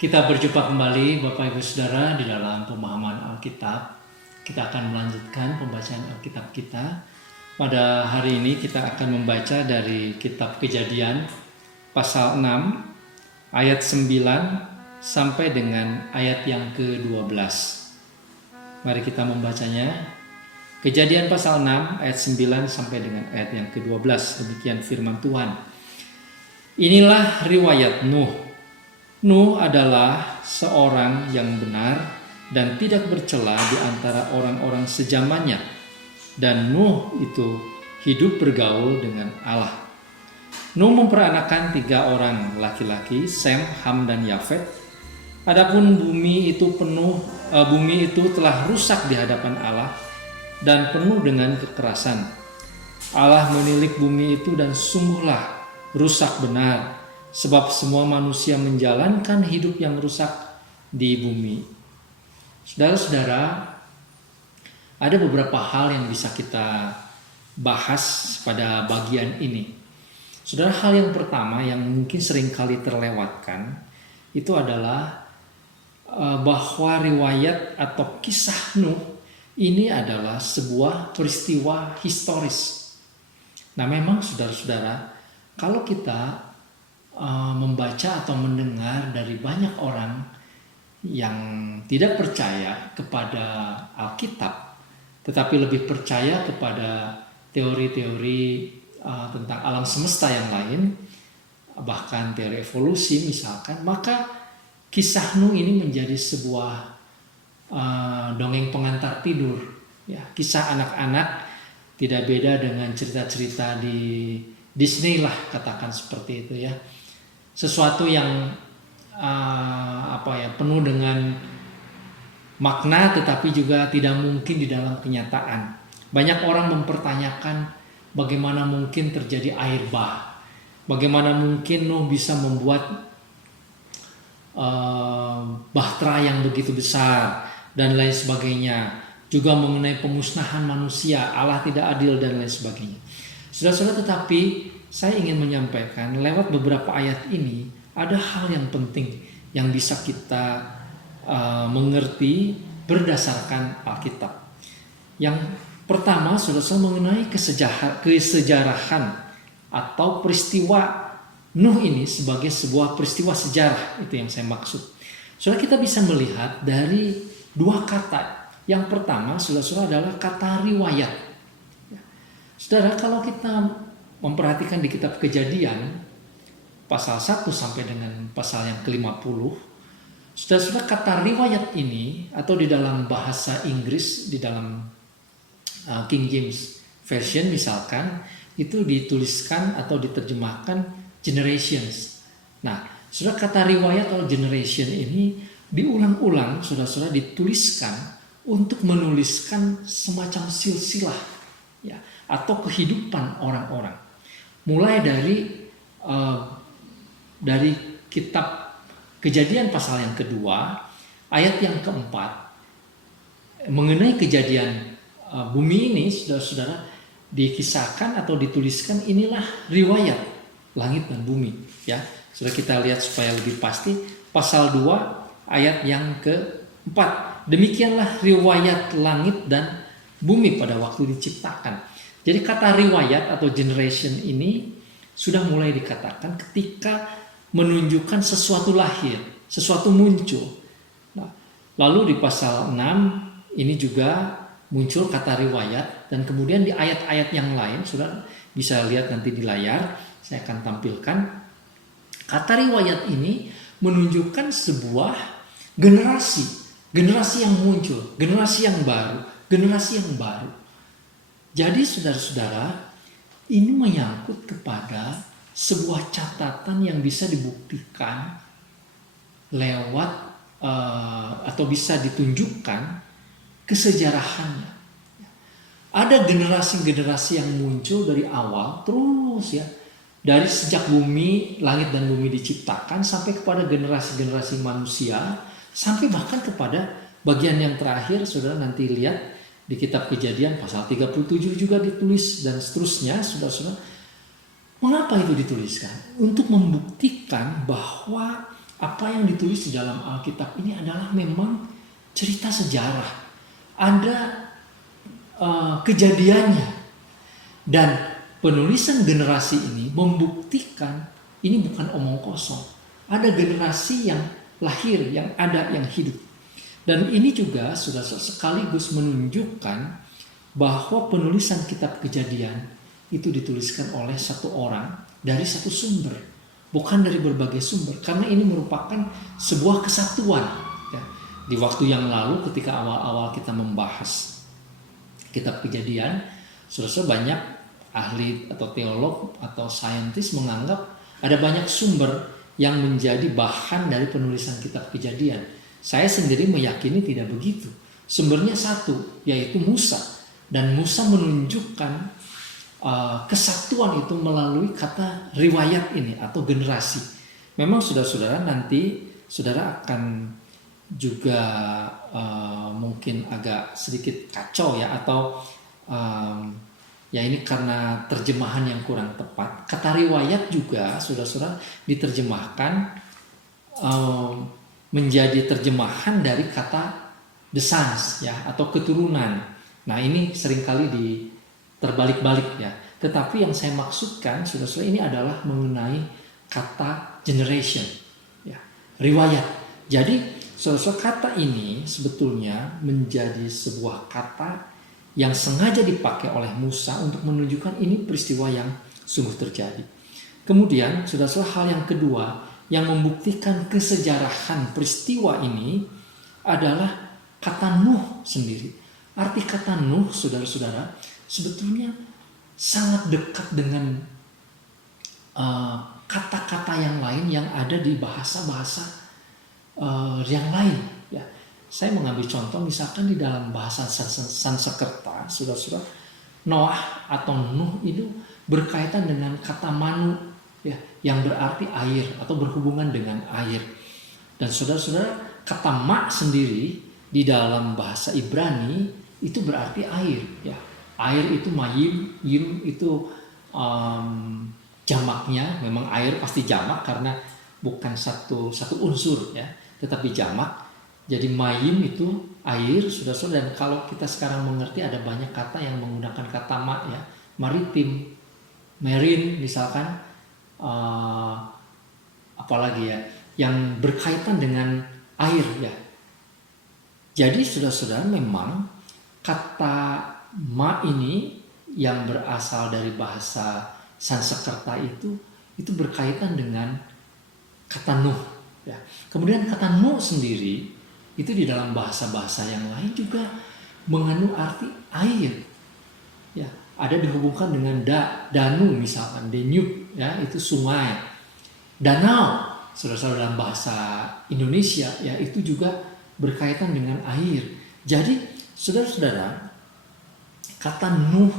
Kita berjumpa kembali Bapak Ibu Saudara di dalam pemahaman Alkitab. Kita akan melanjutkan pembacaan Alkitab kita. Pada hari ini kita akan membaca dari kitab Kejadian pasal 6 ayat 9 sampai dengan ayat yang ke-12. Mari kita membacanya. Kejadian pasal 6 ayat 9 sampai dengan ayat yang ke-12. Demikian firman Tuhan. Inilah riwayat Nuh. Nuh adalah seorang yang benar dan tidak bercela di antara orang-orang sezamannya. Dan Nuh itu hidup bergaul dengan Allah. Nuh memperanakan 3 orang laki-laki, Sem, Ham, dan Yafet. Adapun bumi itu telah rusak di hadapan Allah dan penuh dengan kekerasan. Allah menilik bumi itu dan sungguhlah rusak benar. Sebab semua manusia menjalankan hidup yang rusak di bumi. Saudara-saudara, ada beberapa hal yang bisa kita bahas pada bagian ini. Saudara, hal yang pertama yang mungkin seringkali terlewatkan itu adalah bahwa riwayat atau kisah Nuh ini adalah sebuah peristiwa historis. Nah, memang saudara-saudara, kalau kita membaca atau mendengar dari banyak orang yang tidak percaya kepada Alkitab, tetapi lebih percaya kepada teori-teori tentang alam semesta yang lain, bahkan teori evolusi misalkan, maka kisah Nuh ini menjadi sebuah dongeng pengantar tidur. Ya, kisah anak-anak tidak beda dengan cerita-cerita di Disney lah, katakan seperti itu ya. Sesuatu yang penuh dengan makna tetapi juga tidak mungkin di dalam kenyataan. Banyak orang mempertanyakan bagaimana mungkin terjadi air bah, bagaimana mungkin Nuh bisa membuat bahtera yang begitu besar dan lain sebagainya. Juga mengenai pemusnahan manusia, Allah tidak adil dan lain sebagainya. Saudara-saudara, tetapi saya ingin menyampaikan lewat beberapa ayat ini ada hal yang penting yang bisa kita mengerti berdasarkan Alkitab. Yang pertama, saudara-saudara, mengenai kesejarahan atau peristiwa Nuh ini sebagai sebuah peristiwa sejarah, itu yang saya maksud. Saudara, kita bisa melihat dari 2 kata. Yang pertama, saudara-saudara, adalah kata riwayat. Saudara, kalau kita memperhatikan di kitab Kejadian pasal 1 sampai dengan pasal yang ke-50, saudara-saudara, kata riwayat ini atau di dalam bahasa Inggris, di dalam King James Version misalkan, itu dituliskan atau diterjemahkan generations. Nah, saudara, kata riwayat atau generation ini diulang-ulang, saudara-saudara, dituliskan untuk menuliskan semacam silsilah ya, atau kehidupan orang-orang. Mulai dari kitab Kejadian pasal yang kedua, ayat yang keempat, mengenai kejadian bumi ini, saudara-saudara, dikisahkan atau dituliskan inilah riwayat langit dan bumi. Ya, sudah kita lihat supaya lebih pasti, pasal 2 ayat yang keempat. Demikianlah riwayat langit dan bumi pada waktu diciptakan. Jadi kata riwayat atau generation ini sudah mulai dikatakan ketika menunjukkan sesuatu lahir, sesuatu muncul. Nah, lalu di pasal 6 ini juga muncul kata riwayat, dan kemudian di ayat-ayat yang lain, sudah bisa lihat nanti di layar, saya akan tampilkan. Kata riwayat ini menunjukkan sebuah generasi yang muncul, generasi yang baru. Jadi saudara-saudara, ini menyangkut kepada sebuah catatan yang bisa dibuktikan lewat atau bisa ditunjukkan kesejarahannya. Ada generasi-generasi yang muncul dari awal terus ya, dari sejak langit dan bumi diciptakan sampai kepada generasi-generasi manusia, sampai bahkan kepada bagian yang terakhir. Saudara nanti lihat di kitab Kejadian pasal 37 juga ditulis dan seterusnya. Saudara-saudara, mengapa itu dituliskan? Untuk membuktikan bahwa Apa yang ditulis di dalam Alkitab ini adalah memang cerita sejarah. Ada kejadiannya. Dan penulisan generasi ini membuktikan ini bukan omong kosong. Ada generasi yang lahir, yang ada, yang hidup. Dan ini juga sudah sekaligus menunjukkan bahwa penulisan kitab Kejadian itu dituliskan oleh satu orang dari satu sumber, bukan dari berbagai sumber, karena ini merupakan sebuah kesatuan. Ya. Di waktu yang lalu ketika awal-awal kita membahas kitab Kejadian, saudara banyak ahli atau teolog atau saintis menganggap ada banyak sumber yang menjadi bahan dari penulisan kitab Kejadian. Saya sendiri meyakini tidak begitu. Sumbernya satu, yaitu Musa. Dan Musa menunjukkan kesatuan itu melalui kata riwayat ini atau generasi. Memang saudara-saudara nanti saudara akan juga mungkin agak sedikit kacau ya, atau ya ini karena terjemahan yang kurang tepat. Kata riwayat juga saudara-saudara diterjemahkan menjadi terjemahan dari kata the sons ya, atau keturunan. Nah ini seringkali terbalik-balik ya. Tetapi yang saya maksudkan saudara-saudara ini adalah mengenai kata generation ya, riwayat. Jadi saudara-saudara kata ini sebetulnya menjadi sebuah kata yang sengaja dipakai oleh Musa untuk menunjukkan ini peristiwa yang sungguh terjadi. Kemudian saudara-saudara hal yang kedua yang membuktikan kesejarahan peristiwa ini adalah kata Nuh sendiri. Arti kata Nuh saudara-saudara sebetulnya sangat dekat dengan kata-kata yang lain yang ada di bahasa-bahasa yang lain ya. Saya mengambil contoh misalkan di dalam bahasa Sanskerta, saudara-saudara, Noah atau Nuh itu berkaitan dengan kata manu ya, yang berarti air atau berhubungan dengan air. Dan saudara-saudara, kata ma sendiri di dalam bahasa Ibrani itu berarti air ya. Air itu mayim, yim itu jamaknya, memang air pasti jamak karena bukan satu unsur ya, tetapi jamak. Jadi mayim itu air, saudara-saudara. Dan kalau kita sekarang mengerti ada banyak kata yang menggunakan kata ma ya, maritim, marine misalkan, apalagi ya, yang berkaitan dengan air ya. Jadi saudara-saudara memang kata ma ini yang berasal dari bahasa Sanskerta itu berkaitan dengan kata Nuh ya. Kemudian kata Nuh sendiri itu di dalam bahasa-bahasa yang lain juga mengandung arti air ya. Ada dihubungkan dengan danu misalkan, denyut ya, itu sungai. Danau saudara-saudara dalam bahasa Indonesia ya, itu juga berkaitan dengan air. Jadi saudara-saudara, kata Nuh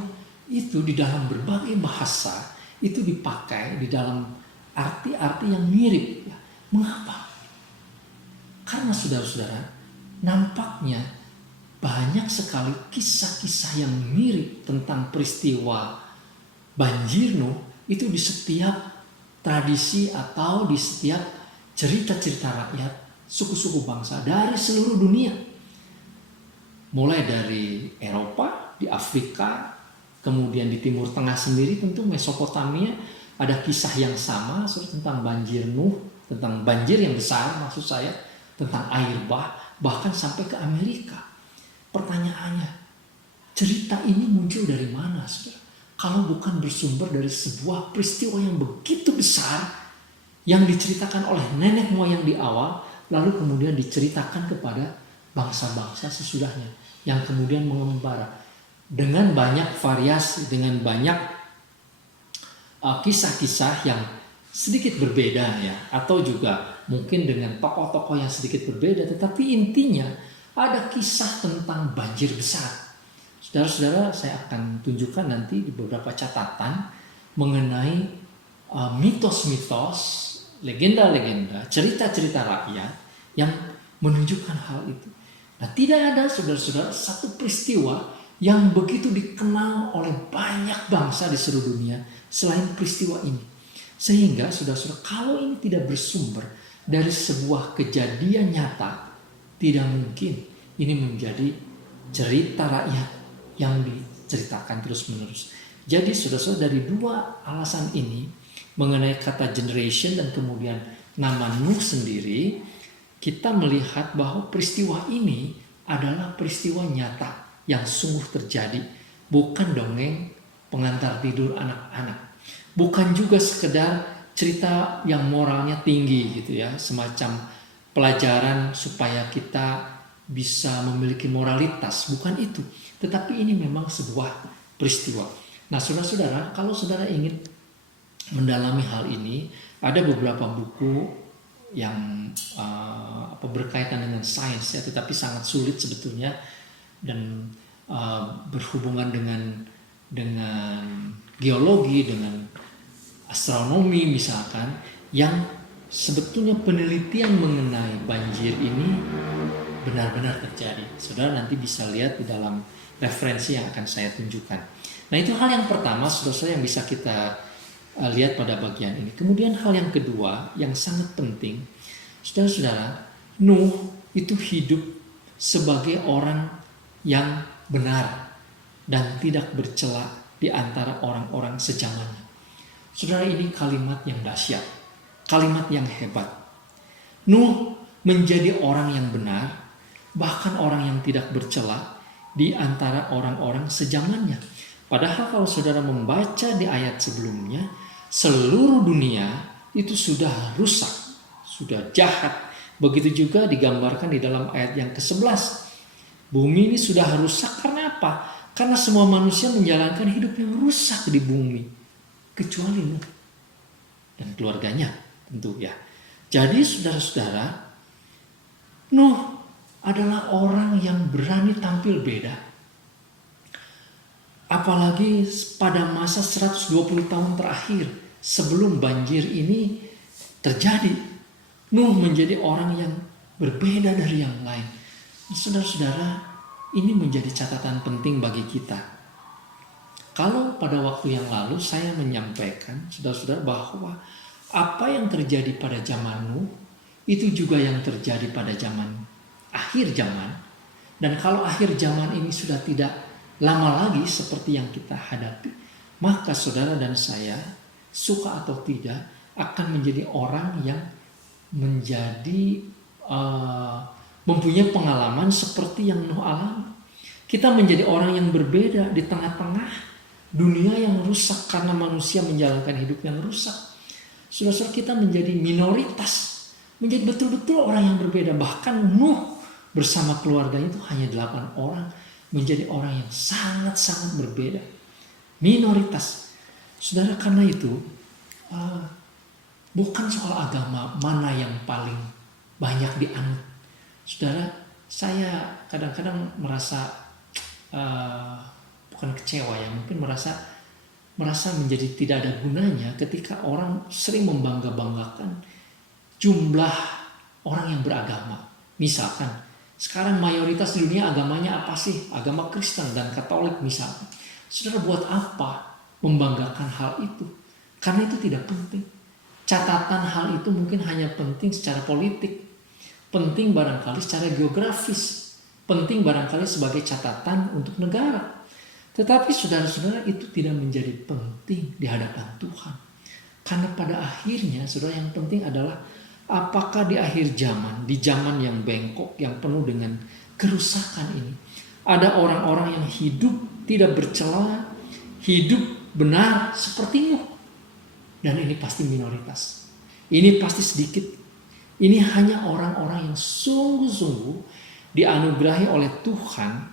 itu di dalam berbagai bahasa itu dipakai di dalam arti-arti yang mirip. Mengapa? Karena saudara-saudara, nampaknya banyak sekali kisah-kisah yang mirip tentang peristiwa banjir Nuh itu di setiap tradisi atau di setiap cerita-cerita rakyat suku-suku bangsa dari seluruh dunia. Mulai dari Eropa, di Afrika, kemudian di Timur Tengah sendiri tentu Mesopotamia ada kisah yang sama tentang banjir Nuh, tentang banjir yang besar maksud saya, tentang air bah, bahkan sampai ke Amerika. Pertanyaannya, cerita ini muncul dari mana, saudara? Kalau bukan bersumber dari sebuah peristiwa yang begitu besar yang diceritakan oleh nenek moyang di awal, lalu kemudian diceritakan kepada bangsa-bangsa sesudahnya yang kemudian mengembara dengan banyak variasi, dengan banyak kisah-kisah yang sedikit berbeda ya, atau juga mungkin dengan tokoh-tokoh yang sedikit berbeda, tetapi intinya ada kisah tentang banjir besar. Saudara-saudara, saya akan tunjukkan nanti di beberapa catatan mengenai mitos-mitos, legenda-legenda, cerita-cerita rakyat yang menunjukkan hal itu. Nah, tidak ada saudara-saudara satu peristiwa yang begitu dikenal oleh banyak bangsa di seluruh dunia selain peristiwa ini. Sehingga saudara-saudara, kalau ini tidak bersumber dari sebuah kejadian nyata, tidak mungkin ini menjadi cerita rakyat yang diceritakan terus-menerus. Jadi saudara-saudara, dari dua alasan ini mengenai kata generation dan kemudian nama Nuh sendiri, kita melihat bahwa peristiwa ini adalah peristiwa nyata yang sungguh terjadi, bukan dongeng pengantar tidur anak-anak, bukan juga sekedar cerita yang moralnya tinggi gitu ya, semacam pelajaran supaya kita bisa memiliki moralitas, bukan itu. Tetapi ini memang sebuah peristiwa. Nah, saudara-saudara, kalau saudara ingin mendalami hal ini, ada beberapa buku yang berkaitan dengan sains ya, tetapi sangat sulit sebetulnya, dan berhubungan dengan geologi, dengan astronomi misalkan, yang sebetulnya penelitian mengenai banjir ini benar-benar terjadi. Saudara nanti bisa lihat di dalam referensi yang akan saya tunjukkan. Nah, itu hal yang pertama, saudara, yang bisa kita lihat pada bagian ini. Kemudian hal yang kedua yang sangat penting, saudara-saudara, Nuh itu hidup sebagai orang yang benar dan tidak bercela di antara orang-orang sejamannya. Saudara, ini kalimat yang dahsyat, kalimat yang hebat. Nuh menjadi orang yang benar, bahkan orang yang tidak bercela di antara orang-orang sejamannya. Padahal kalau saudara membaca di ayat sebelumnya, seluruh dunia itu sudah rusak, sudah jahat. Begitu juga digambarkan di dalam ayat yang ke-11. Bumi ini sudah rusak karena apa? Karena semua manusia menjalankan hidup yang rusak di bumi, kecuali Nuh dan keluarganya tentu ya. Jadi saudara-saudara, Nuh adalah orang yang berani tampil beda. Apalagi pada masa 120 tahun terakhir sebelum banjir ini terjadi, Nuh menjadi orang yang berbeda dari yang lain. Saudara-saudara, ini menjadi catatan penting bagi kita. Kalau pada waktu yang lalu saya menyampaikan, saudara-saudara, bahwa apa yang terjadi pada zaman Nuh itu juga yang terjadi pada zaman akhir zaman. Dan kalau akhir zaman ini sudah tidak lama lagi seperti yang kita hadapi, maka saudara dan saya, suka atau tidak, akan menjadi orang yang menjadi mempunyai pengalaman seperti yang Nuh alami. Kita menjadi orang yang berbeda di tengah-tengah dunia yang rusak karena manusia menjalankan hidup yang rusak. Saudara-saudara, kita menjadi minoritas, menjadi betul-betul orang yang berbeda. Bahkan Nuh bersama keluarganya itu hanya 8 orang, menjadi orang yang sangat-sangat berbeda, minoritas. Saudara, karena itu bukan soal agama mana yang paling banyak dianut. Saudara, saya kadang-kadang merasa bukan kecewa ya, mungkin merasa menjadi tidak ada gunanya ketika orang sering membangga-banggakan jumlah orang yang beragama. Misalkan sekarang mayoritas di dunia agamanya apa sih? Agama Kristen dan Katolik misalkan. Saudara, buat apa membanggakan hal itu? Karena itu tidak penting. Catatan hal itu mungkin hanya penting secara politik, penting barangkali secara geografis, penting barangkali sebagai catatan untuk negara. Tetapi saudara-saudara, itu tidak menjadi penting di hadapan Tuhan. Karena pada akhirnya, saudara, yang penting adalah apakah di akhir zaman, di zaman yang bengkok, yang penuh dengan kerusakan ini, ada orang-orang yang hidup tidak bercela, hidup benar seperti Nuh. Dan ini pasti minoritas. Ini pasti sedikit. Ini hanya orang-orang yang sungguh-sungguh dianugerahi oleh Tuhan.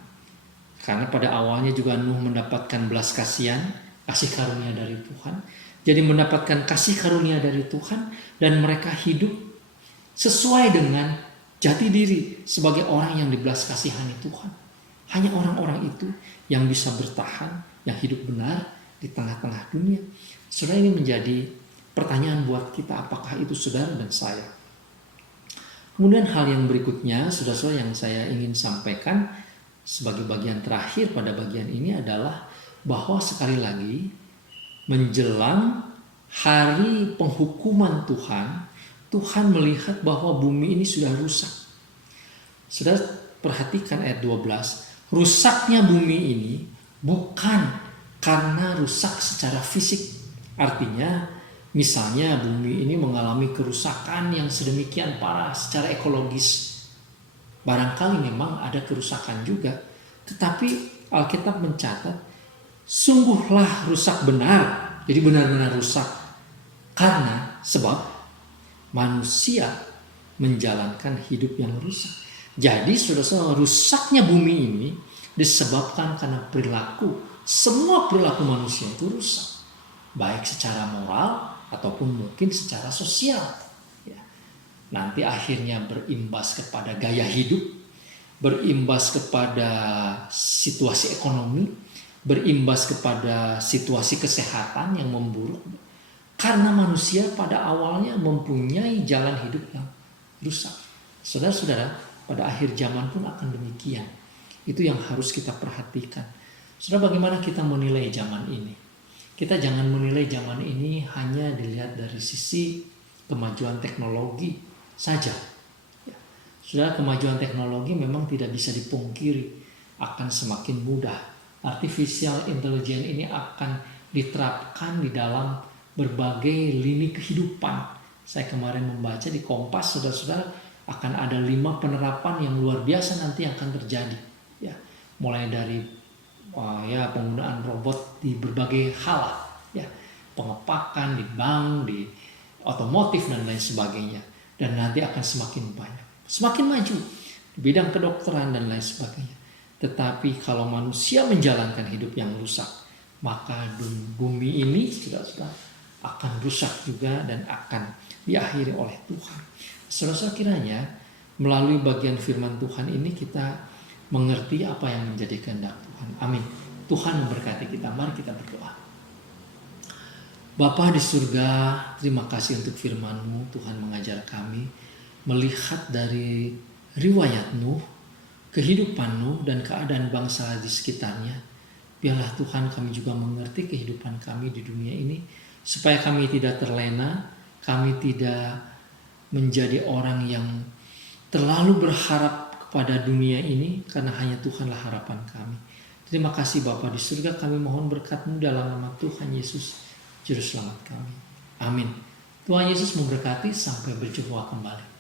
Karena pada awalnya juga Nuh mendapatkan belas kasihan, kasih karunia dari Tuhan. Jadi mendapatkan kasih karunia dari Tuhan, dan mereka hidup sesuai dengan jati diri sebagai orang yang dibelas kasihani Tuhan. Hanya orang-orang itu yang bisa bertahan, yang hidup benar di tengah-tengah dunia. Saudara, ini menjadi pertanyaan buat kita, apakah itu saudara dan saya. Kemudian hal yang berikutnya, saudara-saudara, yang saya ingin sampaikan sebagai bagian terakhir pada bagian ini adalah bahwa sekali lagi menjelang hari penghukuman Tuhan, Tuhan melihat bahwa bumi ini sudah rusak. Sudah perhatikan ayat 12. Rusaknya bumi ini bukan karena rusak secara fisik. Artinya misalnya bumi ini mengalami kerusakan yang sedemikian parah secara ekologis. Barangkali memang ada kerusakan juga. Tetapi Alkitab mencatat sungguhlah rusak benar. Jadi benar-benar rusak. Karena sebab manusia menjalankan hidup yang rusak. Jadi saudara-saudara, rusaknya bumi ini disebabkan karena perilaku. Semua perilaku manusia itu rusak. Baik secara moral ataupun mungkin secara sosial. Ya. Nanti akhirnya berimbas kepada gaya hidup, berimbas kepada situasi ekonomi, berimbas kepada situasi kesehatan yang memburuk. Karena manusia pada awalnya mempunyai jalan hidup yang rusak. Saudara-saudara, pada akhir zaman pun akan demikian. Itu yang harus kita perhatikan. Saudara, bagaimana kita menilai zaman ini? Kita jangan menilai zaman ini hanya dilihat dari sisi kemajuan teknologi saja. Ya. Saudara, kemajuan teknologi memang tidak bisa dipungkiri akan semakin mudah. Artificial intelligence ini akan diterapkan di dalam berbagai lini kehidupan. Saya kemarin membaca di Kompas, saudara-saudara, akan ada 5 penerapan yang luar biasa nanti yang akan terjadi. Ya, mulai dari penggunaan robot di berbagai hal, ya, pengepakan di bank, di otomotif dan lain sebagainya. Dan nanti akan semakin banyak, semakin maju di bidang kedokteran dan lain sebagainya. Tetapi kalau manusia menjalankan hidup yang rusak, maka bumi ini saudara-saudara akan rusak juga dan akan diakhiri oleh Tuhan. Saudara-saudara, kiranya melalui bagian firman Tuhan ini kita mengerti apa yang menjadi kehendak Tuhan. Amin. Tuhan memberkati kita. Mari kita berdoa. Bapa di surga, terima kasih untuk firman-Mu. Tuhan mengajar kami melihat dari riwayat Nuh, kehidupan Nuh dan keadaan bangsa di sekitarnya. Biarlah Tuhan kami juga mengerti kehidupan kami di dunia ini, supaya kami tidak terlena, kami tidak menjadi orang yang terlalu berharap kepada dunia ini, karena hanya Tuhanlah harapan kami. Terima kasih Bapa di surga, kami mohon berkat-Mu dalam nama Tuhan Yesus, Juru Selamat kami. Amin. Tuhan Yesus memberkati, sampai berjumpa kembali.